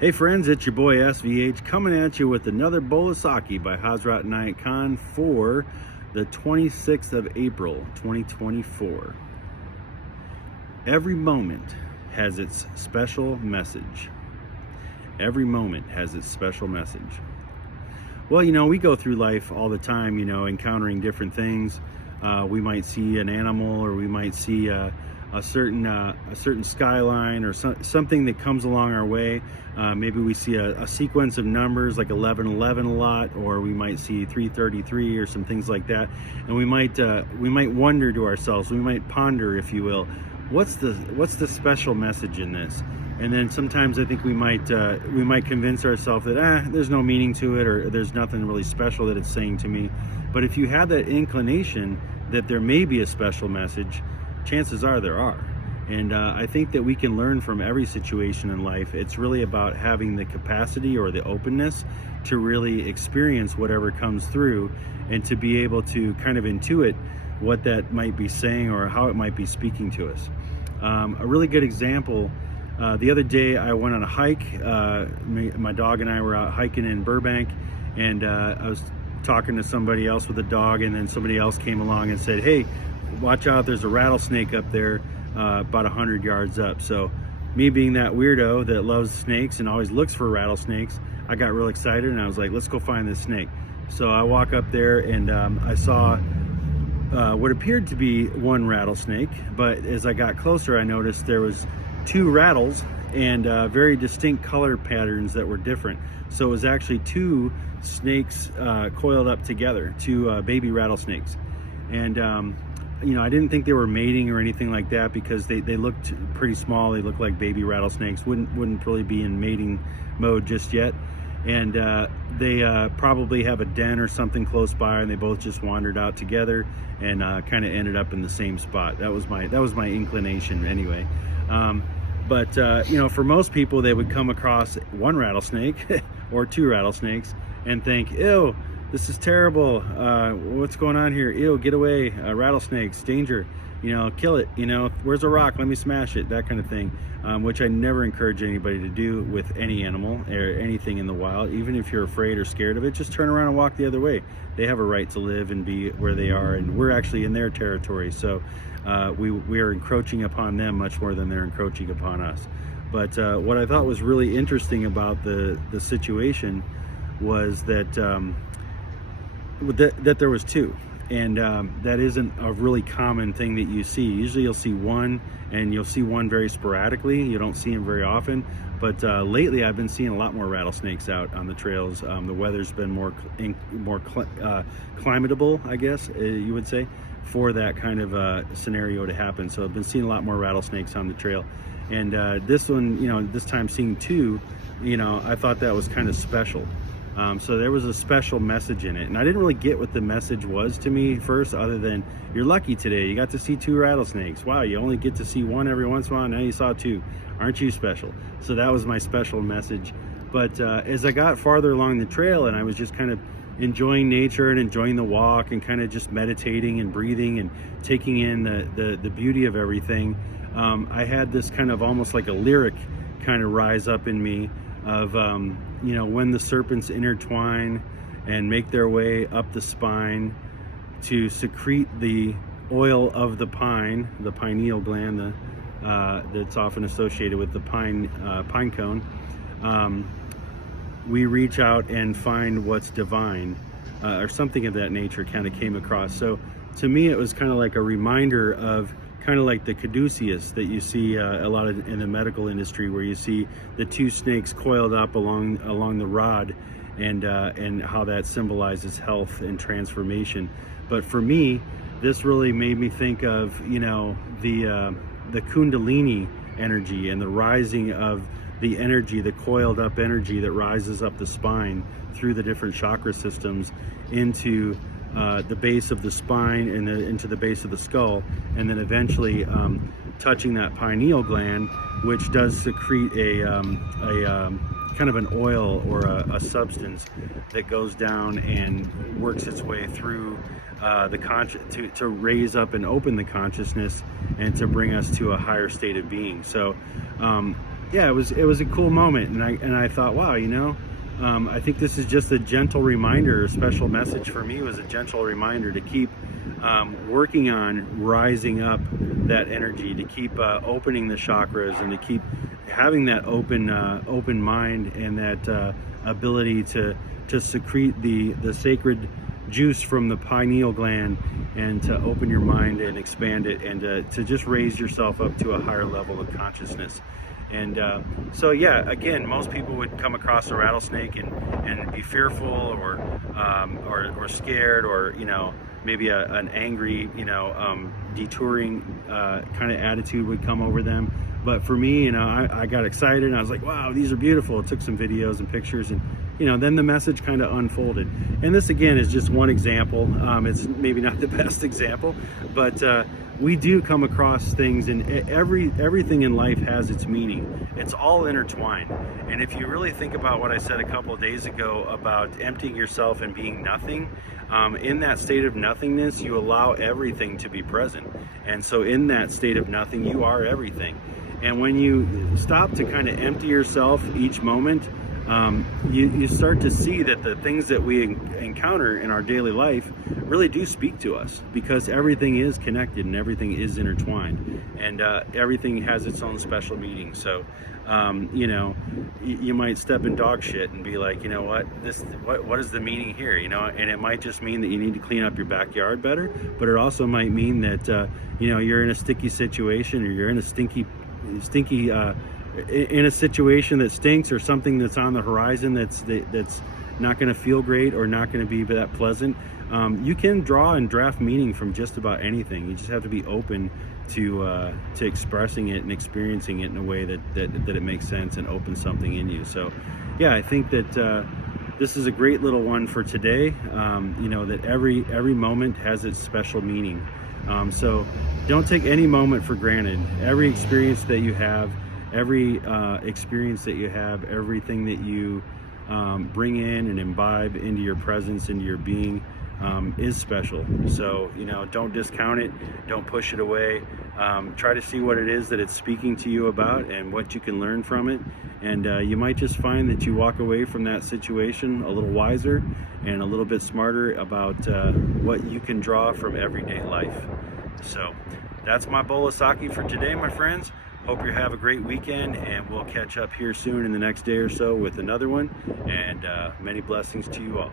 Hey friends, it's your boy SVH coming at you with another Bowl of Saki by Hazrat Inayat Khan for the 26th of April, 2024. Every moment has its special message. Every moment has its special message. Well, we go through life all the time, encountering different things. We might see an animal, or we might see a certain skyline, or something that comes along our way. Maybe we see a sequence of numbers like 1111 a lot, or we might see 333 or some things like that, and we might wonder to ourselves, we might ponder, if you will, what's the special message in this? And then sometimes I think we might convince ourselves that there's no meaning to it, or there's nothing really special that it's saying to me. But if you have that inclination that there may be a special message, chances are there are. And I think that we can learn from every situation in life. It's really about having the capacity or the openness to really experience whatever comes through, and to be able to kind of intuit what that might be saying or how it might be speaking to us. A really good example, the other day I went on a hike. My dog and I were out hiking in Burbank, and I was talking to somebody else with a dog, and then somebody else came along and said, "Hey, watch out, there's a rattlesnake up there about 100 yards up." So me being that weirdo that loves snakes and always looks for rattlesnakes, I got real excited, and I was like, let's go find this snake. So I walk up there, and I saw what appeared to be one rattlesnake, but as I got closer, I noticed there was two rattles and very distinct color patterns that were different. So it was actually two snakes coiled up together, two baby rattlesnakes. And I didn't think they were mating or anything like that, because they looked pretty small. They looked like baby rattlesnakes, wouldn't really be in mating mode just yet. And they probably have a den or something close by, and they both just wandered out together and kind of ended up in the same spot. That was my inclination anyway. But for most people, they would come across one rattlesnake or two rattlesnakes and think, ew, this is terrible. What's going on here? Ew, get away. Rattlesnakes, danger. Kill it. Where's a rock? Let me smash it. That kind of thing, which I never encourage anybody to do with any animal or anything in the wild. Even if you're afraid or scared of it, just turn around and walk the other way. They have a right to live and be where they are, and we're actually in their territory. So we are encroaching upon them much more than they're encroaching upon us. But what I thought was really interesting about the situation was that there was two, and that isn't a really common thing that you see. Usually you'll see one, and you'll see one very sporadically. You don't see them very often, but lately I've been seeing a lot more rattlesnakes out on the trails. The weather's been more climatable, I guess you would say, for that kind of scenario to happen. So I've been seeing a lot more rattlesnakes on the trail, and this one, this time seeing two, I thought that was kind of special. So there was a special message in it, and I didn't really get what the message was to me first, other than, you're lucky today, you got to see two rattlesnakes. Wow, you only get to see one every once in a while, now you saw two. Aren't you special? So that was my special message. But as I got farther along the trail, and I was just kind of enjoying nature and enjoying the walk, and kind of just meditating and breathing and taking in the beauty of everything, I had this kind of almost like a lyric kind of rise up in me of when the serpents intertwine and make their way up the spine to secrete the oil of the pineal gland, that's often associated with the pine cone, we reach out and find what's divine, or something of that nature kind of came across. So to me, it was kind of like a reminder of kind of like the caduceus that you see a lot in the medical industry, where you see the two snakes coiled up along the rod, and how that symbolizes health and transformation. But for me, this really made me think of the kundalini energy, and the rising of the energy, the coiled up energy that rises up the spine through the different chakra systems into the base of the spine and into the base of the skull, and then eventually touching that pineal gland, which does secrete a kind of an oil or a substance that goes down and works its way through the to raise up and open the consciousness, and to bring us to a higher state of being. So yeah, it was a cool moment, and I thought, wow, you know, I think this is just a gentle reminder. A special message for me was a gentle reminder to keep working on rising up that energy, to keep opening the chakras, and to keep having that open mind, and that ability to secrete the sacred juice from the pineal gland, and to open your mind and expand it, and to just raise yourself up to a higher level of consciousness. And so yeah, again, most people would come across a rattlesnake and be fearful, or scared, or, you know, maybe an angry, you know, detouring kind of attitude would come over them. But for me, you know, I got excited, and I was like, wow, these are beautiful. I took some videos and pictures, and, you know, then the message kind of unfolded. And this, again, is just one example. It's maybe not the best example, but we do come across things, and everything in life has its meaning. It's all intertwined. And if you really think about what I said a couple of days ago about emptying yourself and being nothing, in that state of nothingness, you allow everything to be present. And so in that state of nothing, you are everything. And when you stop to kind of empty yourself each moment, you start to see that the things that we encounter in our daily life really do speak to us, because everything is connected and everything is intertwined, and everything has its own special meaning. So you know, you might step in dog shit and be like, you know what, what is the meaning here, you know? And it might just mean that you need to clean up your backyard better, but it also might mean that you know, you're in a sticky situation, or you're in a stinky in a situation that stinks, or something that's on the horizon that's not going to feel great, or not going to be that pleasant. You can draw and draft meaning from just about anything. You just have to be open to expressing it and experiencing it in a way that it makes sense and opens something in you. So yeah, I think that this is a great little one for today. You know, that every moment has its special meaning. So don't take any moment for granted. Every experience that you have, everything that you bring in and imbibe into your presence, into your being, is special. So, you know, don't discount it, don't push it away. Try to see what it is that it's speaking to you about, and what you can learn from it. And you might just find that you walk away from that situation a little wiser and a little bit smarter about what you can draw from everyday life. So that's my bowl of sake for today, my friends. Hope you have a great weekend, and we'll catch up here soon in the next day or so with another one. And many blessings to you all.